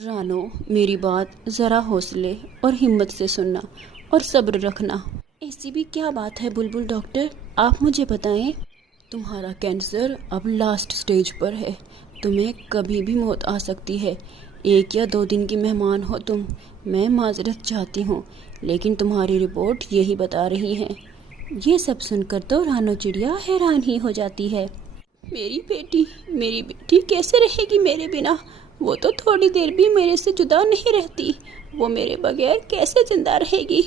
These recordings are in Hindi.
रानो, मेरी बात ज़रा हौसले और हिम्मत से सुनना और सब्र रखना। ऐसी भी क्या बात है बुलबुल डॉक्टर, आप मुझे बताएं। तुम्हारा कैंसर अब लास्ट स्टेज पर है। तुम्हें कभी भी मौत आ सकती है। 1 या 2 दिन की मेहमान हो तुम। मैं माजरत चाहती हूँ, लेकिन तुम्हारी रिपोर्ट यही बता रही है। ये सब सुनकर तो रानो चिड़िया हैरान ही हो जाती है। मेरी बेटी कैसे रहेगी मेरे बिना? वो तो थोड़ी देर भी मेरे से जुदा नहीं रहती। वो मेरे बगैर कैसे जिंदा रहेगी?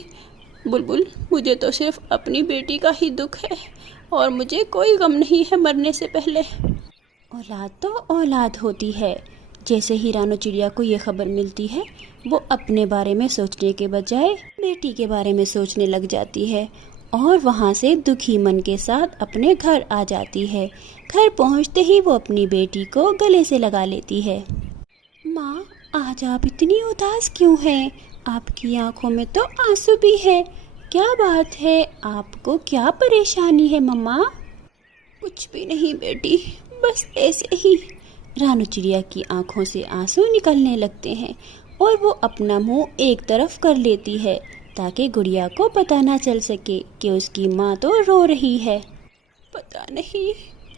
बुलबुल, मुझे तो सिर्फ अपनी बेटी का ही दुख है और मुझे कोई गम नहीं है मरने से पहले। औलाद तो औलाद होती है। जैसे ही रानो चिड़िया को ये खबर मिलती है, वो अपने बारे में सोचने के बजाय बेटी के बारे में सोचने लग जाती है और वहाँ से दुखी मन के साथ अपने घर आ जाती है। घर पहुँचते ही वो अपनी बेटी को गले से लगा लेती है। माँ, आज आप इतनी उदास क्यों हैं? आपकी आंखों में तो आंसू भी है। क्या बात है? आपको क्या परेशानी है मम्मा? कुछ भी नहीं बेटी, बस ऐसे ही। रानो चिड़िया की आंखों से आंसू निकलने लगते हैं और वो अपना मुंह एक तरफ कर लेती है ताकि गुड़िया को पता ना चल सके कि उसकी माँ तो रो रही है। पता नहीं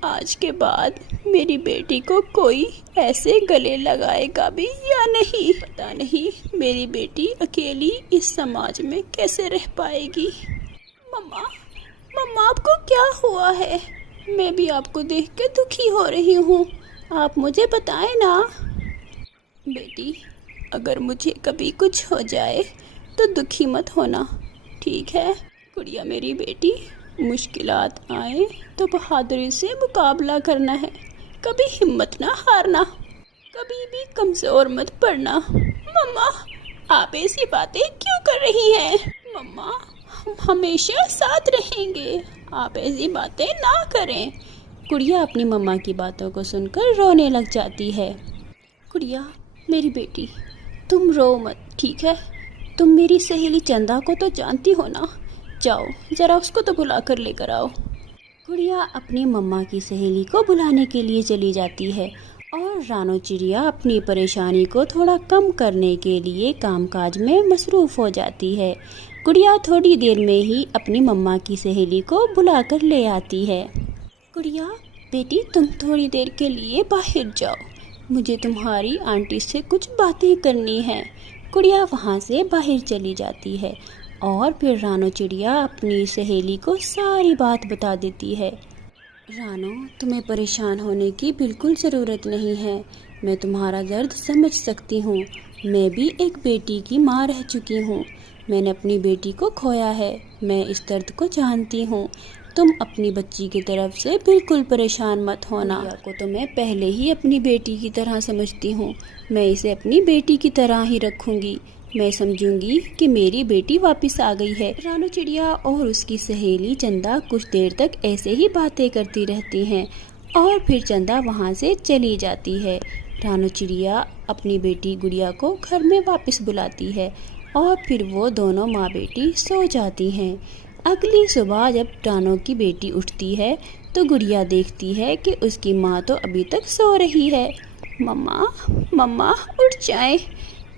आज के बाद मेरी बेटी को कोई ऐसे गले लगाएगा भी या नहीं। पता नहीं मेरी बेटी अकेली इस समाज में कैसे रह पाएगी। मम्मा, मम्मा आपको क्या हुआ है? मैं भी आपको देख के दुखी हो रही हूँ। आप मुझे बताएं ना। बेटी, अगर मुझे कभी कुछ हो जाए तो दुखी मत होना, ठीक है? गुड़िया मेरी बेटी, मुश्किलात आए तो बहादुरी से मुकाबला करना है। कभी हिम्मत ना हारना, कभी भी कमज़ोर मत पड़ना। मम्मा, आप ऐसी बातें क्यों कर रही हैं? मम्मा, हम हमेशा साथ रहेंगे। आप ऐसी बातें ना करें। गुड़िया अपनी मम्मा की बातों को सुनकर रोने लग जाती है। गुड़िया मेरी बेटी, तुम रो मत, ठीक है? तुम मेरी सहेली चंदा को तो जानती हो ना? जाओ ज़रा उसको तो बुला कर लेकर आओ। गुड़िया अपनी मम्मा की सहेली को बुलाने के लिए चली जाती है और रानो चिड़िया अपनी परेशानी को थोड़ा कम करने के लिए कामकाज में मसरूफ़ हो जाती है। गुड़िया थोड़ी देर में ही अपनी मम्मा की सहेली को बुला कर ले आती है। गुड़िया बेटी, तुम थोड़ी देर के लिए बाहर जाओ, मुझे तुम्हारी आंटी से कुछ बातें करनी है। गुड़िया वहाँ से बाहर चली जाती है और फिर रानो चिड़िया अपनी सहेली को सारी बात बता देती है। रानो, तुम्हें परेशान होने की बिल्कुल ज़रूरत नहीं है। मैं तुम्हारा दर्द समझ सकती हूँ। मैं भी एक बेटी की माँ रह चुकी हूँ। मैंने अपनी बेटी को खोया है। मैं इस दर्द को जानती हूँ। तुम अपनी बच्ची की तरफ से बिल्कुल परेशान मत होना। गुड़िया को तो मैं पहले ही अपनी बेटी की तरह समझती हूँ। मैं इसे अपनी बेटी की तरह ही रखूँगी। मैं समझूंगी कि मेरी बेटी वापस आ गई है। रानो चिड़िया और उसकी सहेली चंदा कुछ देर तक ऐसे ही बातें करती रहती हैं और फिर चंदा वहाँ से चली जाती है। रानो चिड़िया अपनी बेटी गुड़िया को घर में वापस बुलाती है और फिर वो दोनों माँ बेटी सो जाती हैं। अगली सुबह जब रानो की बेटी उठती है तो गुड़िया देखती है कि उसकी माँ तो अभी तक सो रही है। मम्मा, मम्मा उठ जाएं।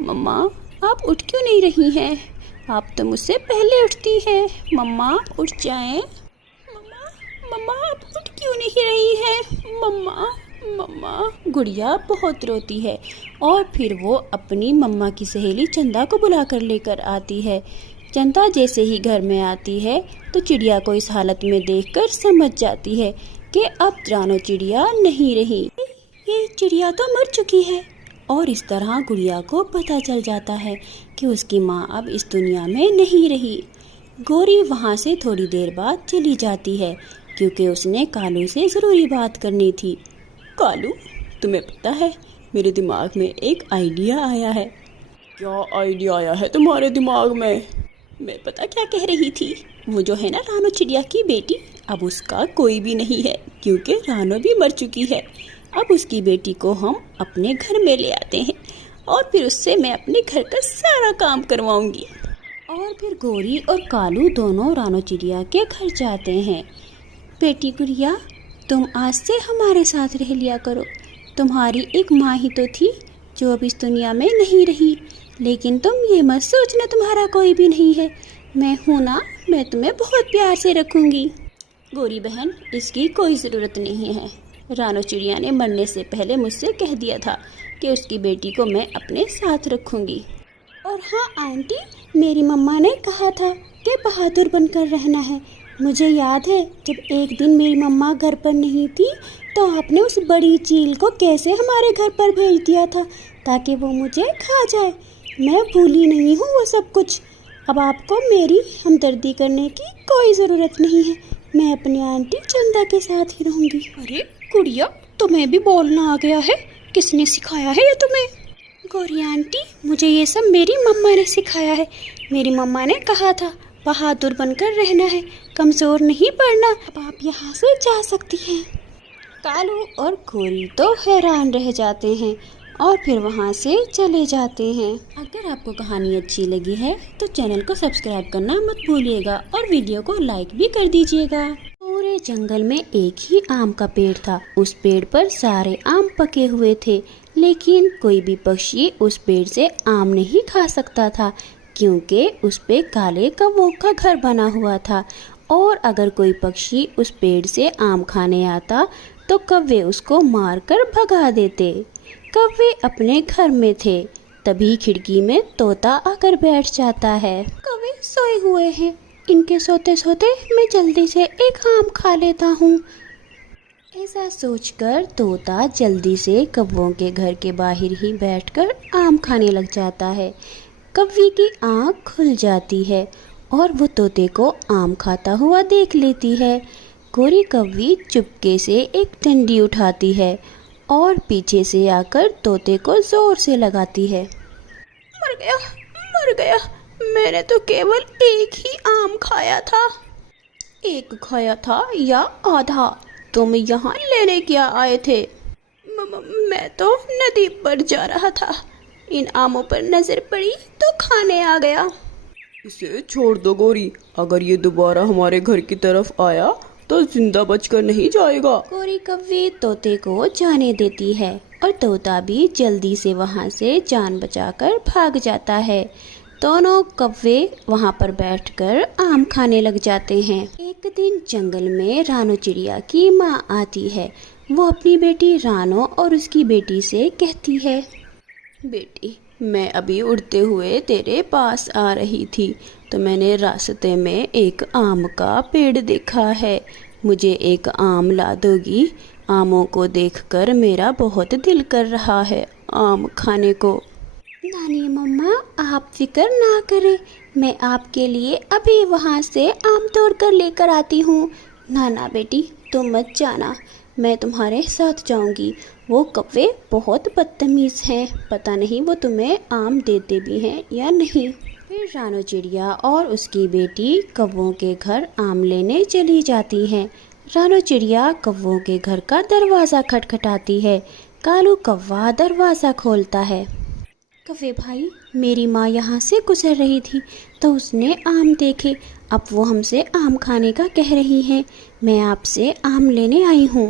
मम्मा, आप उठ क्यों नहीं रही हैं? आप तो मुझसे पहले उठती हैं। मम्मा उठ जाएं। मम्मा, मम्मा आप उठ क्यों नहीं रही हैं? मम्मा, मम्मा। गुड़िया बहुत रोती है और फिर वो अपनी मम्मा की सहेली चंदा को बुला कर लेकर आती है। चंदा जैसे ही घर में आती है तो चिड़िया को इस हालत में देखकर समझ जाती है कि अब रानो चिड़िया नहीं रही। ये चिड़िया तो मर चुकी है। और इस तरह गुड़िया को पता चल जाता है कि उसकी माँ अब इस दुनिया में नहीं रही। गौरी वहाँ से थोड़ी देर बाद चली जाती है क्योंकि उसने कालू से ज़रूरी बात करनी थी। कालू, तुम्हें पता है मेरे दिमाग में एक आइडिया आया है। क्या आइडिया आया है तुम्हारे दिमाग में? मैं पता क्या कह रही थी। वो जो है ना रानो चिड़िया की बेटी, अब उसका कोई भी नहीं है क्योंकि रानो भी मर चुकी है। अब उसकी बेटी को हम अपने घर में ले आते हैं और फिर उससे मैं अपने घर का सारा काम करवाऊंगी। और फिर गौरी और कालू दोनों रानो चिड़िया के घर जाते हैं। बेटी गुड़िया, तुम आज से हमारे साथ रह लिया करो। तुम्हारी एक माँ ही तो थी जो अब इस दुनिया में नहीं रही। लेकिन तुम ये मत सोचना तुम्हारा कोई भी नहीं है, मैं हूँ ना, मैं तुम्हें बहुत प्यार से रखूँगी। गोरी बहन, इसकी कोई ज़रूरत नहीं है। रानो चिड़िया ने मरने से पहले मुझसे कह दिया था कि उसकी बेटी को मैं अपने साथ रखूँगी। और हाँ आंटी, मेरी मम्मा ने कहा था कि बहादुर बनकर रहना है। मुझे याद है जब एक दिन मेरी मम्मा घर पर नहीं थी तो आपने उस बड़ी चील को कैसे हमारे घर पर भेज दिया था ताकि वो मुझे खा जाए। मैं भूली नहीं हूँ वो सब कुछ। अब आपको मेरी हमदर्दी करने की कोई ज़रूरत नहीं है, मैं अपनी आंटी चंदा के साथ ही रहूँगी। अरे गुड़िया, तुम्हें भी बोलना आ गया है? किसने सिखाया है ये तुम्हें? गौरी आंटी, मुझे ये सब मेरी मम्मा ने सिखाया है। मेरी मम्मा ने कहा था बहादुर बनकर रहना है, कमज़ोर नहीं पड़ना। अब आप यहाँ से जा सकती हैं। कालू और गौरी तो हैरान रह जाते हैं और फिर वहाँ से चले जाते हैं। अगर आपको कहानी अच्छी लगी है तो चैनल को सब्सक्राइब करना मत भूलिएगा और वीडियो को लाइक भी कर दीजिएगा। पूरे जंगल में एक ही आम का पेड़ था। उस पेड़ पर सारे आम पके हुए थे, लेकिन कोई भी पक्षी उस पेड़ से आम नहीं खा सकता था क्योंकि उस पे काले कौवों का घर बना हुआ था। और अगर कोई पक्षी उस पेड़ से आम खाने आता तो कौवे उसको मारकर भगा देते। कौवे अपने घर में थे, तभी खिड़की में तोता आकर बैठ जाता है। कौवे सोए हुए हैं, इनके सोते सोते मैं जल्दी से एक आम खा लेता हूँ। ऐसा सोचकर तोता जल्दी से कौवों के घर के बाहर ही बैठकर आम खाने लग जाता है। कौवे की आँख खुल जाती है और वो तोते को आम खाता हुआ देख लेती है। गोरी कौवी चुपके से एक डंडी उठाती है और पीछे से आकर तोते को जोर से लगाती है। मर गया, मर गया, मैंने तो केवल एक ही आम खाया था। एक खाया था या आधा? तुम यहाँ लेने क्या आए थे? मैं तो नदी पर जा रहा था, इन आमों पर नजर पड़ी तो खाने आ गया। इसे छोड़ दो गौरी, अगर ये दोबारा हमारे घर की तरफ आया तो जिंदा बचकर नहीं जाएगा। गोरी कौवी तोते को जाने देती है और तोता भी जल्दी से वहाँ से जान बचाकर भाग जाता है। दोनों कौवे वहाँ पर बैठकर आम खाने लग जाते हैं। एक दिन जंगल में रानो चिड़िया की माँ आती है। वो अपनी बेटी रानो और उसकी बेटी से कहती है, बेटी, मैं अभी उड़ते हुए तेरे पास आ रही थी तो मैंने रास्ते में एक आम का पेड़ देखा है। मुझे एक आम ला दोगी? आमों को देखकर मेरा बहुत दिल कर रहा है आम खाने को। नानी मम्मा, आप फिक्र ना करें, मैं आपके लिए अभी वहाँ से आम तोड़ कर लेकर आती हूँ। ना बेटी, तुम मत जाना, मैं तुम्हारे साथ जाऊँगी। वो कौवे बहुत बदतमीज़ हैं, पता नहीं वो तुम्हें आम देते भी हैं या नहीं। फिर रानो चिड़िया और उसकी बेटी कौवों के घर आम लेने चली जाती हैं। रानो चिड़िया कौवों के घर का दरवाज़ा खटखटाती है। कालू कौवा दरवाज़ा खोलता है। कौवे भाई, मेरी माँ यहाँ से गुजर रही थी तो उसने आम देखे, अब वो हमसे आम खाने का कह रही हैं। मैं आपसे आम लेने आई हूँ।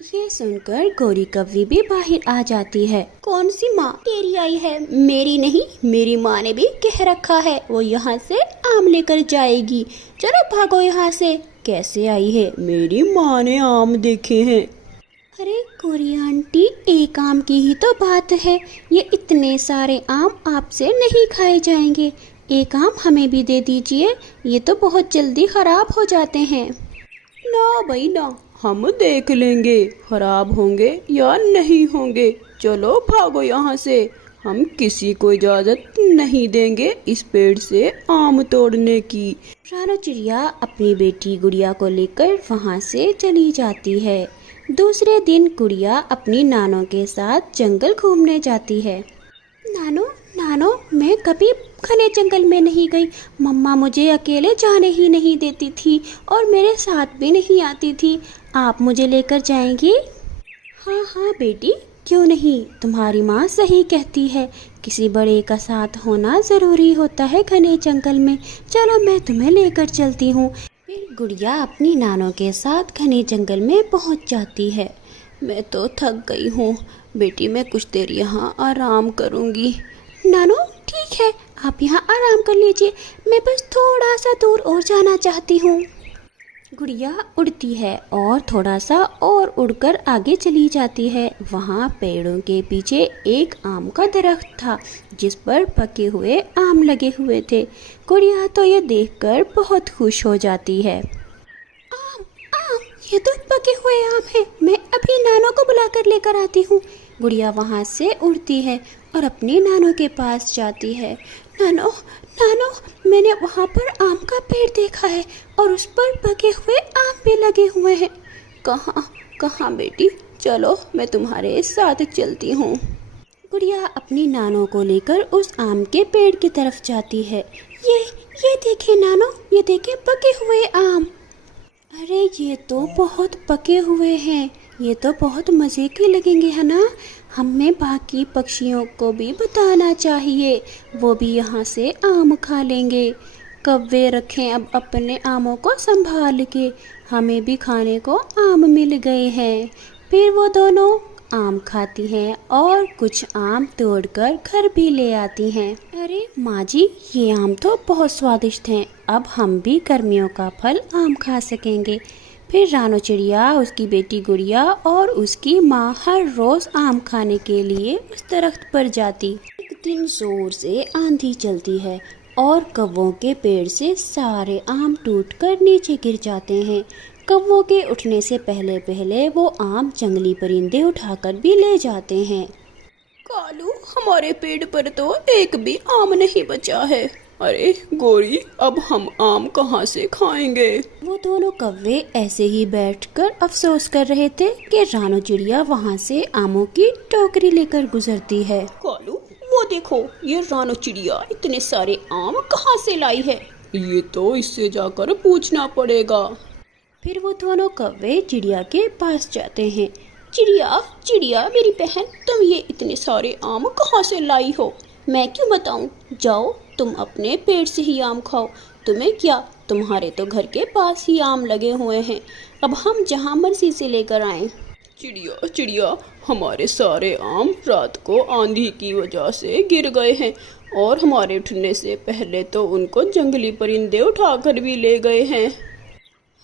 ये सुनकर गोरी कौवी भी बाहर आ जाती है। कौन सी माँ तेरी आई है? मेरी नहीं, मेरी माँ ने भी कह रखा है वो यहाँ से आम लेकर जाएगी। चलो भागो यहाँ से। कैसे आई है? मेरी माँ ने आम देखे हैं। अरे गोरी आंटी, एक आम की ही तो बात है, ये इतने सारे आम आपसे नहीं खाए जाएंगे। एक आम हमें भी दे दीजिए, ये तो बहुत जल्दी खराब हो जाते हैं। ना भाई ना, हम देख लेंगे खराब होंगे या नहीं होंगे। चलो भागो यहाँ से, हम किसी को इजाजत नहीं देंगे इस पेड़ से आम तोड़ने की। रानो चिड़िया अपनी बेटी गुड़िया को लेकर वहाँ से चली जाती है। दूसरे दिन गुड़िया अपनी नानो के साथ जंगल घूमने जाती है। नानो नानो, मैं कभी घने जंगल में नहीं गई। मम्मा मुझे अकेले जाने ही नहीं देती थी और मेरे साथ भी नहीं आती थी। आप मुझे लेकर जाएंगी? हाँ हाँ बेटी, क्यों नहीं, तुम्हारी माँ सही कहती है, किसी बड़े का साथ होना ज़रूरी होता है घने जंगल में। चलो मैं तुम्हें लेकर चलती हूँ। फिर गुड़िया अपनी नानो के साथ घने जंगल में पहुँच जाती है। मैं तो थक गई हूँ बेटी, मैं कुछ देर यहाँ आराम करूँगी। नानो ठीक है, आप यहाँ आराम कर लीजिए, मैं बस थोड़ा सा दूर और जाना चाहती हूँ। गुड़िया उड़ती है और थोड़ा सा और उड़कर आगे चली जाती है। वहाँ पेड़ों के पीछे एक आम का दरख्त था जिस पर पके हुए आम लगे हुए थे। गुड़िया तो ये देखकर बहुत खुश हो जाती है। आम आम, ये तो पके हुए आम है, मैं अभी नानो को बुलाकर लेकर आती हूँ। गुड़िया वहाँ से उड़ती है और अपनी नानो के पास जाती है। नानो नानो, मैंने वहाँ पर आम का पेड़ देखा है और उस पर पके हुए आम भी लगे हुए हैं। कहाँ कहाँ बेटी, चलो मैं तुम्हारे साथ चलती हूँ। गुड़िया अपनी नानो को लेकर उस आम के पेड़ की तरफ जाती है। ये देखे नानो, ये देखे पके हुए आम। अरे ये तो बहुत पके हुए हैं, ये तो बहुत मज़े के लगेंगे है ना। हमें बाकी पक्षियों को भी बताना चाहिए, वो भी यहाँ से आम खा लेंगे। कौवे रखें अब अपने आमों को संभाल के, हमें भी खाने को आम मिल गए हैं। फिर वो दोनों आम खाती हैं और कुछ आम तोड़कर घर भी ले आती हैं। अरे माँ जी, ये आम तो बहुत स्वादिष्ट हैं, अब हम भी गर्मियों का फल आम खा सकेंगे। फिर रानो चिड़िया, उसकी बेटी गुड़िया और उसकी माँ हर रोज़ आम खाने के लिए उस दरख्त पर जाती। एक दिन जोर से आंधी चलती है और कौवों के पेड़ से सारे आम टूटकर नीचे गिर जाते हैं। कौवों के उठने से पहले पहले वो आम जंगली परिंदे उठाकर भी ले जाते हैं। कालू, हमारे पेड़ पर तो एक भी आम नहीं बचा है। अरे गोरी, अब हम आम कहाँ से खाएंगे? वो दोनों कौवे ऐसे ही बैठकर अफसोस कर रहे थे कि रानो चिड़िया वहाँ से आमों की टोकरी लेकर गुजरती है। कालू, वो देखो, ये रानो चिड़िया इतने सारे आम कहाँ से लाई है? ये तो इससे जाकर पूछना पड़ेगा। फिर वो दोनों कौवे चिड़िया के पास जाते हैं। चिड़िया चिड़िया, मेरी बहन, तुम ये इतने सारे आम कहाँ से लाई हो? मैं क्यों बताऊं? जाओ, तुम अपने पेड़ से ही आम खाओ। तुम्हें क्या, तुम्हारे तो घर के पास ही आम लगे हुए हैं, अब हम जहाँ मर्जी से लेकर आएं। चिड़िया चिड़िया, हमारे सारे आम रात को आंधी की वजह से गिर गए हैं और हमारे उठने से पहले तो उनको जंगली परिंदे उठाकर भी ले गए हैं।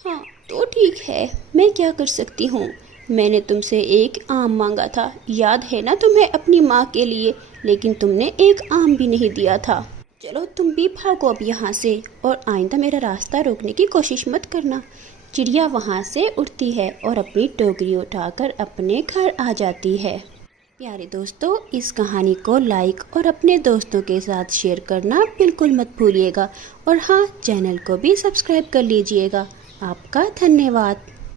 हाँ तो ठीक है, मैं क्या कर सकती हूँ। मैंने तुमसे एक आम मांगा था, याद है ना तुम्हें, अपनी माँ के लिए, लेकिन तुमने एक आम भी नहीं दिया था। चलो तुम भी भागो अब यहाँ से और आइंदा मेरा रास्ता रोकने की कोशिश मत करना। चिड़िया वहाँ से उड़ती है और अपनी टोकरी उठाकर अपने घर आ जाती है। प्यारे दोस्तों, इस कहानी को लाइक और अपने दोस्तों के साथ शेयर करना बिल्कुल मत भूलिएगा और हाँ, चैनल को भी सब्सक्राइब कर लीजिएगा। आपका धन्यवाद।